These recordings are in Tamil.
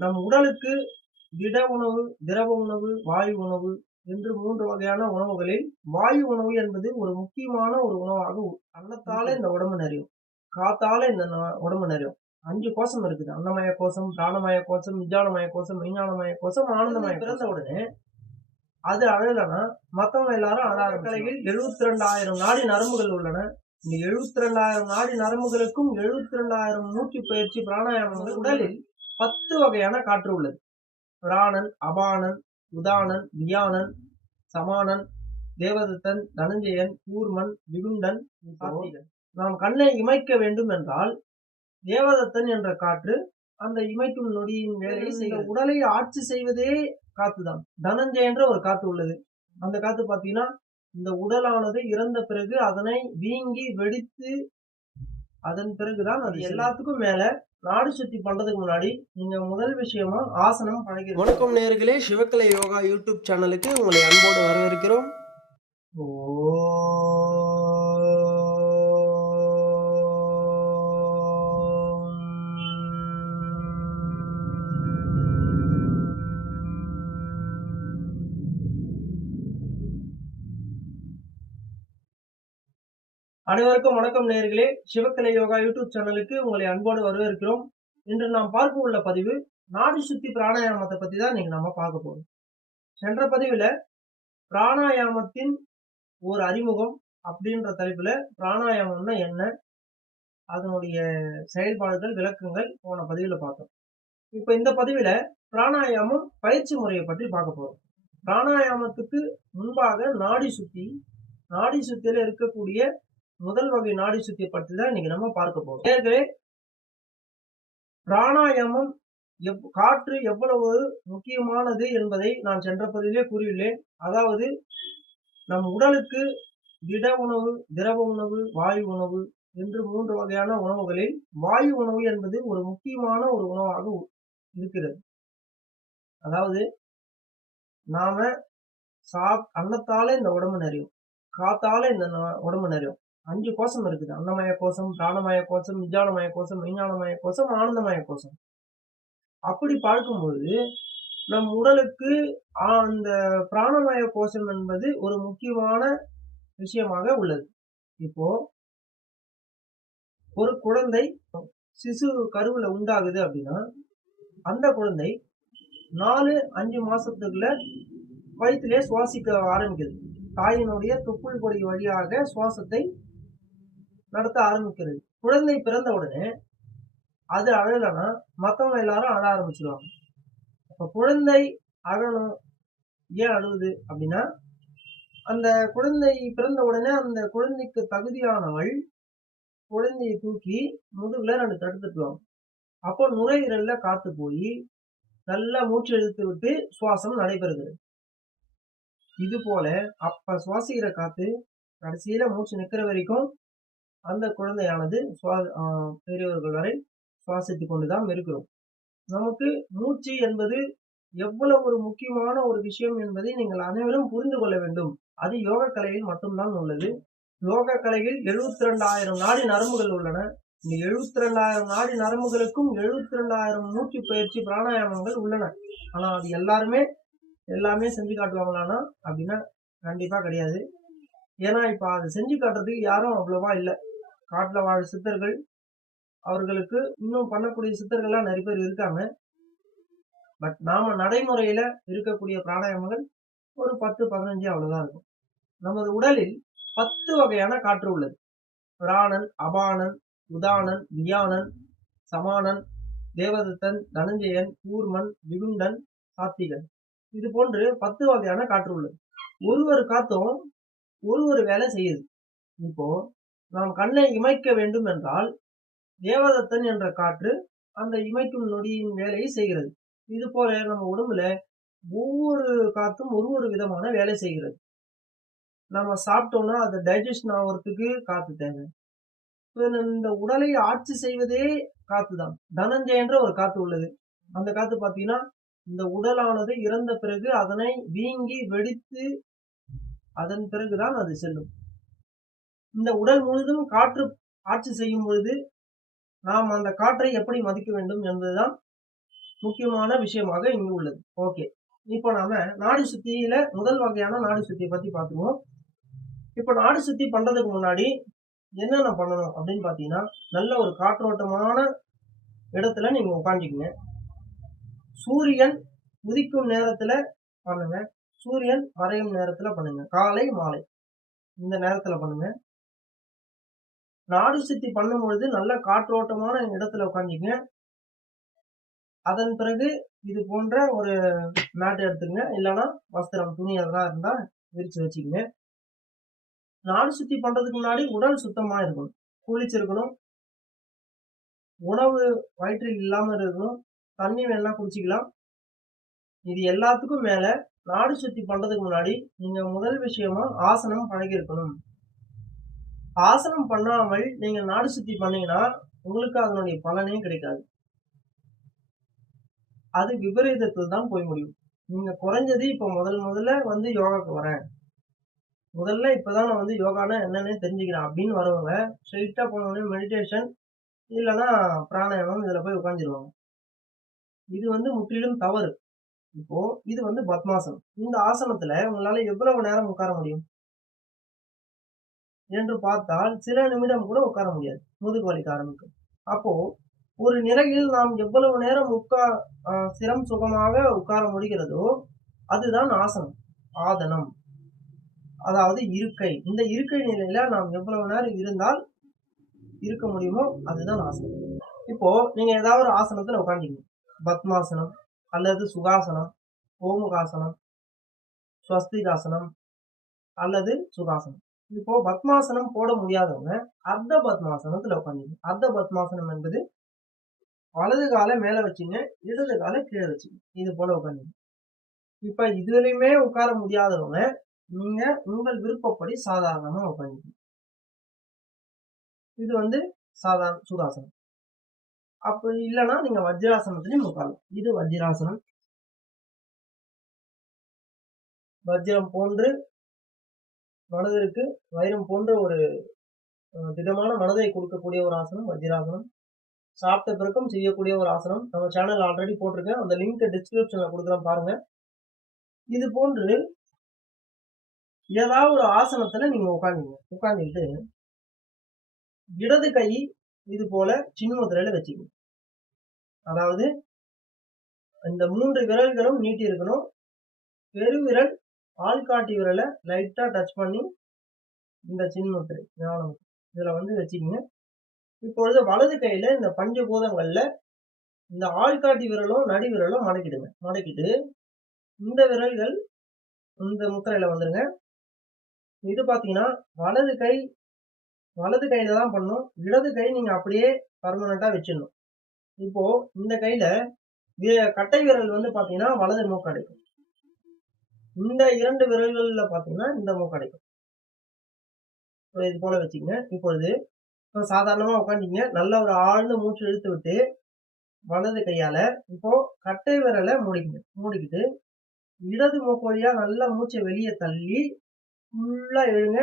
நம் உடலுக்கு திட உணவு திரவ உணவு வாயு உணவு என்று மூன்று வகையான உணவுகளில் வாயு உணவு என்பது ஒரு முக்கியமான ஒரு உணவாக அன்னத்தால இந்த உடம்பு நிறையும் காத்தால இந்த உடம்பு நிறையும் அஞ்சு கோஷம் இருக்குது. அன்னமய கோஷம் பிராணமய கோஷம் விஜயானமய கோஷம் விஞ்ஞானமய கோஷம் ஆனந்தமய பிறந்த உடனே அது அழலனா மத்தவங்க எல்லாரும் அழ கலையில் எழுபத்தி ரெண்டாயிரம் நாடி நரம்புகள் உள்ளன. இந்த எழுபத்தி ரெண்டாயிரம் நாடி நரம்புகளுக்கும் எழுபத்தி ரெண்டாயிரம் மூச்சு பயிற்சி பிராணாயாமங்கள் உடலில் பத்து வகையான காற்று உள்ளது. பிராணன் அபானன் உதானன் வியானன் சமானன் தேவதத்தன் தனஞ்சயன் கூர்மன் விகுண்டன் நாம் கண்ணை இமைக்க வேண்டும் என்றால் தேவதத்தன் என்ற காற்று அந்த இமைக்கும் நொடியின் வேலையை செய்ய உடலை ஆட்சி செய்வதே காத்துதான். தனஞ்சயன்ற ஒரு காத்து உள்ளது. அந்த காத்து பாத்தீங்கன்னா இந்த உடலானது இறந்த பிறகு அதனை வீங்கி வெடித்து அதன் பிறகுதான் அது எல்லாத்துக்கும் மேல நாடு சுத்தி பண்றதுக்கு முன்னாடி நீங்க முதல் விஷயமா ஆசனம் பழகி வணக்கம் நேர்களே சிவக்கலை யோகா யூடியூப் சேனலுக்கு உங்களை அன்போடு வரவேற்கிறோம். அனைவருக்கும் வணக்கம் நேர்களே சிவக்கலை யோகா யூடியூப் சேனலுக்கு உங்களை அன்போடு வரவேற்கிறோம். இன்று நாம் பார்க்க உள்ள பதிவு நாடி சுத்தி பிராணாயாமத்தை பத்தி தான் நீங்க நம்ம பார்க்க போறோம். சென்ற பதிவுல பிராணாயாமத்தின் ஒரு அறிமுகம் அப்படின்ற தலைப்புல பிராணாயாமம்னா என்ன அதனுடைய செயல்பாடுகள் விளக்கங்கள் போன பதிவுல பார்த்தோம். இப்போ இந்த பதிவுல பிராணாயாமம் பயிற்சி முறையை பற்றி பார்க்க போறோம். பிராணாயாமத்துக்கு முன்பாக நாடி சுத்தி நாடி சுத்தியில இருக்கக்கூடிய முதல் வகை நாடி சுத்தி பற்றி தான் இன்னைக்கு நம்ம பார்க்க போறோம். ஏற்கனவே பிராணாயாமம் எவ்- காற்று எவ்வளவு முக்கியமானது என்பதை நான் சென்ற பதிவிலே கூறியுள்ளேன். அதாவது நம் உடலுக்கு திட உணவு திரவ உணவு வாயு உணவு என்று மூன்று வகையான உணவுகளில் வாயு உணவு என்பது ஒரு முக்கியமான ஒரு உணவாக இருக்கிறது. அதாவது நாம சா அன்னத்தால இந்த உடம்பு நிறையும் காத்தால இந்த உடம்பு நிறையும் அஞ்சு கோஷம் இருக்குது. அன்னமய கோஷம் பிராணமய கோஷம் விஜானமய கோஷம் விஞ்ஞானமய கோஷம் ஆனந்தமய கோஷம். அப்படி பார்க்கும்போது நம் உடலுக்கு அந்த பிராணமய கோஷம் என்பது ஒரு முக்கியமான விஷயமாக உள்ளது. இப்போ ஒரு குழந்தை சிசு கருவில் உண்டாகுது அப்படின்னா அந்த குழந்தை நாலு அஞ்சு மாசத்துக்குள்ள வயிற்றிலே சுவாசிக்க ஆரம்பிக்குது. தாயினுடைய தொப்புள் கொடி வழியாக சுவாசத்தை நடத்த ஆரம்பிக்கிறது. குழந்தை பிறந்த உடனே அது அழலைன்னா மற்றவங்க எல்லாரும் அழ ஆரம்பிச்சிடுவாங்க அப்ப குழந்தை அழணும். ஏன் அழுகுது அப்படின்னா அந்த குழந்தை பிறந்த உடனே அந்த குழந்தைக்கு தகுதியானவள் குழந்தையை தூக்கி முதுகில் ரெண்டு தடுத்துட்டுவாங்க அப்போ நுரையீரல்ல காத்து போய் நல்லா மூச்சு இழுத்து விட்டு சுவாசம் நடைபெறுகிறது. இது போல அப்ப சுவாசிக்கிற காத்து கடைசியில மூச்சு நிக்கிற வரைக்கும் அந்த குழந்தையானது சுவா- பெரியவர்கள் வரை சுவாசித்து கொண்டுதான் இருக்கிறோம். நமக்கு மூச்சு என்பது எவ்வளவு ஒரு முக்கியமான ஒரு விஷயம் என்பதை நீங்கள் அனைவரும் புரிந்து கொள்ள வேண்டும். அது யோக கலையில் மட்டும்தான் உள்ளது. யோக கலையில் எழுபத்தி ரெண்டாயிரம் நாடி நரம்புகள் உள்ளன. இந்த எழுபத்தி ரெண்டாயிரம் நாடி நரம்புகளுக்கும் எழுபத்தி ரெண்டாயிரம் மூச்சு பயிற்சி பிராணாயாமங்கள் உள்ளன. ஆனா அது எல்லாருமே எல்லாமே செஞ்சு காட்டுவாங்களான்னா? அப்படின்னா கண்டிப்பா கிடையாது. ஏன்னா இப்ப அதை செஞ்சு காட்டுறதுக்கு யாரும் அவ்வளவா இல்லை. காட்டில் வாழ சித்தர்கள் அவர்களுக்கு இன்னும் பண்ணக்கூடிய சித்தர்கள்லாம் நிறைய பேர் இருக்காங்க. பட் நாம நடைமுறையில இருக்கக்கூடிய பிராணாயாமங்கள் ஒரு பத்து பதினஞ்சு அவ்வளவுதான் இருக்கும். நமது உடலில் பத்து வகையான காற்று உள்ளது. பிராணன் அபானன் உதானன் வியானன் சமானன் தேவதத்தன் தனஞ்சயன் கூர்மன் விகுண்டன் சாத்திகன். இது போன்று பத்து வகையான காற்று உள்ளது. ஒரு ஒரு காத்தும் ஒரு ஒரு வேலை செய்யுது. இப்போ நாம் கண்ணை இமைக்க வேண்டும் என்றால் தேவதத்தன் என்ற காற்று அந்த இமைக்கும் நொடியின் வேலையை செய்கிறது. இது போல நம்ம உடம்புல ஒவ்வொரு காத்தும் ஒரு ஒரு விதமான வேலை செய்கிறது. நம்ம சாப்பிட்டோம்னா அது டைஜஷன் ஆகிறதுக்கு காத்து தேவை. இந்த உடலை ஆட்சி செய்வதே காத்து தான் தனஞ்சயன்ற ஒரு காத்து உள்ளது. அந்த காத்து பார்த்தீங்கன்னா இந்த உடலானது இறந்த பிறகு அதனை வீங்கி வெடித்து அதன் பிறகுதான் அது செல்லும். இந்த உடல் முழுதும் காற்று ஆட்சி செய்யும் பொழுது நாம் அந்த காற்றை எப்படி மதிக்க வேண்டும் என்பதுதான் முக்கியமான விஷயமாக இங்கு உள்ளது. ஓகே. இப்போ நாம நாடி சுத்தியில முதல் வகையான நாடி சுத்தியை பத்தி பார்த்துருவோம் இப்போ நாடி சுத்தி பண்றதுக்கு முன்னாடி என்னென்ன பண்ணணும் அப்படின்னு பார்த்தீங்கன்னா நல்ல ஒரு காற்றோட்டமான இடத்துல நீங்க உட்காந்துக்குங்க சூரியன் உதிக்கும் நேரத்துல பண்ணுங்க. சூரியன் மறையும் நேரத்துல பண்ணுங்க. காலை மாலை. இந்த நேரத்துல பண்ணுங்க. நாடு சுத்தி பண்ணும் பொழுது நல்ல காற்றோட்டமான இடத்துல உட்காந்துங்க அதன் பிறகு இது போன்ற ஒரு மேட் எடுத்துங்க. இல்லைன்னா வஸ்திரம் துணி அதெல்லாம் இருந்தா விரிச்சு வச்சுக்கங்க. நாடு சுத்தி பண்றதுக்கு முன்னாடி உடல் சுத்தமா இருக்கணும். குளிச்சிருக்கணும். உணவு வயிற்றில் இல்லாம இருக்கணும். தண்ணி வேணா குடிச்சிக்கலாம். இது எல்லாத்துக்கும் மேல நாடு சுத்தி பண்றதுக்கு முன்னாடி நீங்க முதல் விஷயமா ஆசனம் பழகி இருக்கணும் ஆசனம் பண்ணாமல் நீங்கள் நாடு சுத்தி பண்ணீங்கன்னா உங்களுக்கு அதனுடைய பலனே கிடைக்காது. அது விபரீதத்தில் தான் போய் முடியும். நீங்க குறைஞ்சது இப்ப முதல் முதல்ல வந்து யோகாக்கு வரேன். முதல்ல இப்பதான் நான் வந்து யோகானா என்னன்னு தெரிஞ்சுக்கிறேன் அப்படின்னு வரவங்க ஸ்ட்ரெயிட்டா போனோடனே மெடிடேஷன் இல்லைன்னா பிராணாயாமம் இதுல போய் உட்காந்துருவாங்க இது வந்து முற்றிலும் தவறு. இப்போ இது வந்து பத்மாசனம். இந்த ஆசனத்துல உங்களால எவ்வளவு நேரம் உட்கார முடியும்? என்று பார்த்தால் சில நிமிடம் கூட உட்கார முடியாது. முதுகு வலிக்க ஆரம்பிக்கும். அப்போ ஒரு நிலையில் நாம் எவ்வளவு நேரம் உட்கா சிரம் சுகமாக உட்கார முடிகிறதோ அதுதான் ஆசனம் ஆதனம். அதாவது இருக்கை. இந்த இருக்கை நிலையில நாம் எவ்வளவு நேரம் இருந்தால் இருக்க முடியுமோ அதுதான் ஆசனம். இப்போ நீங்க ஏதாவது ஒரு ஆசனத்துல உட்காந்துங்க பத்மாசனம் அல்லது சுகாசனம் ஓமுகாசனம் ஸ்வஸ்திகாசனம் அல்லது சுகாசனம். இப்போ பத்மாசனம் போட முடியாதவங்க அர்த்த பத்மாசனத்துல உட்காந்துங்க அர்த்த பத்மாசனம் என்பது வலது காலை மேல வச்சுங்க இடது காலை கீழே வச்சுங்க. இது போல உட்காந்துங்க இப்ப இதுலயுமே உட்கார முடியாதவங்க நீங்க உங்கள் விருப்பப்படி சாதாரணமா உட்காந்துங்க இது வந்து சாதாரண சுகாசனம். அப்படி இல்லைன்னா நீங்க வஜ்ராசனத்திலையும் உட்காரலாம் இது வஜ்ராசனம். வஜ்ரம் போன்று மனதிற்கு வைரம் போன்ற ஒரு திடமான மனதை கொடுக்கக்கூடிய ஒரு ஆசனம் வஜ்ராசனம். சாப்பிட்ட பிறக்கும் செய்யக்கூடிய ஒரு ஆசனம். நம்ம சேனல் ஆல்ரெடி போட்டிருக்கேன். அந்த லிங்க் டிஸ்கிரிப்ஷன்ல கொடுக்குறேன் பாருங்க. இது போன்று ஏதாவது ஒரு ஆசனத்துல நீங்க உட்காந்துங்க உட்காந்துக்கிட்டு இடது கை இது போல சின்ன முதலையில வச்சுக்கணும். அதாவது இந்த மூன்று விரல்களும் நீட்டி இருக்கணும் பெருவிரல் ஆள்காட்டி விரலை லைட்டாக டச் பண்ணி இந்த சின்முத்திரை ஞானம் இதில் வந்து வச்சுக்கோங்க. இப்பொழுது வலது கையில் இந்த பஞ்சபூதங்களில் இந்த ஆள்காட்டி விரலும் நடி விரலும் மடக்கிடுங்க. மடக்கிட்டு இந்த விரல்கள் இந்த முத்திரையில் வந்துருங்க. இது பார்த்தீங்கன்னா வலது கை வலது கையில் தான் பண்ணும். இடது கை நீங்கள் அப்படியே பர்மனெண்ட்டாக வச்சிடணும். இப்போது இந்த கையில் கட்டை விரல் வந்து பார்த்தீங்கன்னா வலது மூக்கு அடைக்கும் இந்த இரண்டு விரல்கள்ல பாத்தீங்கன்னா இந்த மூக்கு கிடைக்கும். இது போல வச்சுக்கங்க. இப்பொழுது இப்போ சாதாரணமா உட்காந்தீங்க நல்ல ஒரு ஆழ்ந்த மூச்சு இழுத்து விட்டு வலது கையால இப்போ கட்டை விரலை மூடிக்கங்க. மூடிக்கிட்டு இடது மூக்கு வழியா நல்லா மூச்சை வெளியே தள்ளி ஃபுல்லா எழுங்க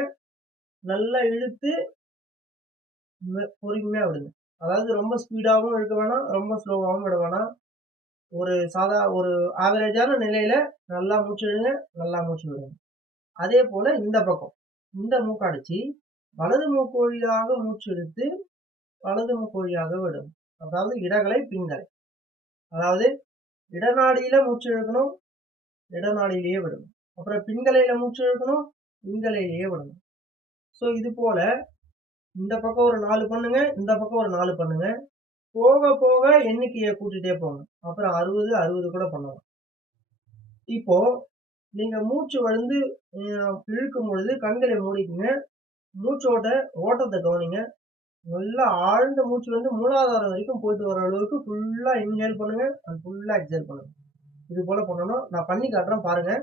நல்லா இழுத்து பொறுமையாக பொறுமையா விடுங்க. அதாவது ரொம்ப ஸ்பீடாகவும் இழுக்க வேணாம். ரொம்ப ஸ்லோவாகவும் விட வேணாம். ஒரு சாதா ஒரு ஆவரேஜான நிலையில நல்லா மூச்சு விடுங்க நல்லா மூச்சு விடுங்க. அதே போல இந்த பக்கம் இந்த மூக்கு வலது மூக்கு வழியாக மூச்சு எடுத்து வலது மூக்கு வழியாக விடும். அதாவது இடகலை பின்கலை. அதாவது இடநாடியில மூச்சு இழுக்கணும் இடநாடியிலேயே விடணும். அப்புறம் பின்கலையில மூச்சு இழுக்கணும் பின்கலையிலேயே விடணும். ஸோ இது போல இந்த பக்கம் ஒரு நாலு பண்ணுங்க இந்த பக்கம் ஒரு நாலு பண்ணுங்க. போக போக எண்ணிக்கையை கூட்டிகிட்டே போங்க அப்புறம் அறுபது அறுபது கூட பண்ணலாம் இப்போ நீங்கள் மூச்சு வந்து இழுக்கும் பொழுது கண்களை மூடிக்குங்க. மூச்சோட ஓட்டத்தை கவனிங்க. நல்லா ஆழ்ந்த மூச்சு வந்து மூலாதாரம் வரைக்கும் போயிட்டு வர அளவுக்கு ஃபுல்லாக இன்ஹேல் பண்ணுங்க. அண்ட் ஃபுல்லாக எக்ஸேல் பண்ணுங்க. இது போல் பண்ணணும். நான் பண்ணி காட்டுறேன் பாருங்கள்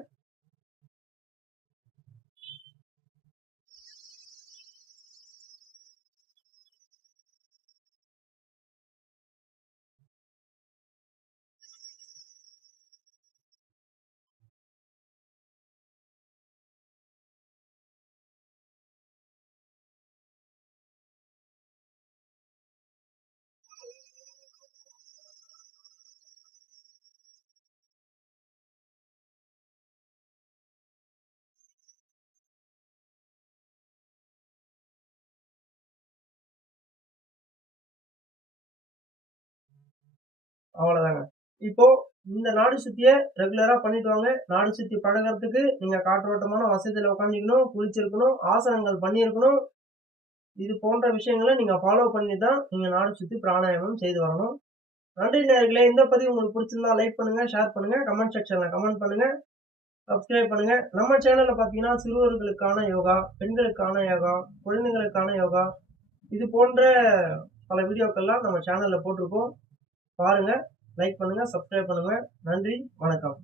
அவ்வளோதாங்க இப்போ இந்த நாடு சுத்திய ரெகுலரா பண்ணிட்டு வாங்க. நாடு சுத்தி பழகிறதுக்கு நீங்க காற்றோட்டமான வசதியில உட்காந்துக்கணும் குளிச்சிருக்கணும் ஆசனங்கள் பண்ணியிருக்கணும் இது போன்ற விஷயங்களை நீங்க ஃபாலோ பண்ணி தான் நீங்க நாடு சுத்தி பிராணாயாமம் செய்து வரணும். நன்றி நேர்களே இந்த பதிவு உங்களுக்கு பிடிச்சிருந்தா லைக் பண்ணுங்க ஷேர் பண்ணுங்க கமெண்ட் செக்ஷன்ல கமெண்ட் பண்ணுங்க சப்ஸ்கிரைப் பண்ணுங்க. நம்ம சேனல்ல பாத்தீங்கன்னா சிறுவர்களுக்கான யோகா பெண்களுக்கான யோகா குழந்தைங்களுக்கான யோகா இது போன்ற பல வீடியோக்கள்லாம் நம்ம சேனல்ல போட்டிருக்கோம். பாருங்க லைக் பண்ணுங்க சப்ஸ்கிரைப் பண்ணுங்க. நன்றி வணக்கம்.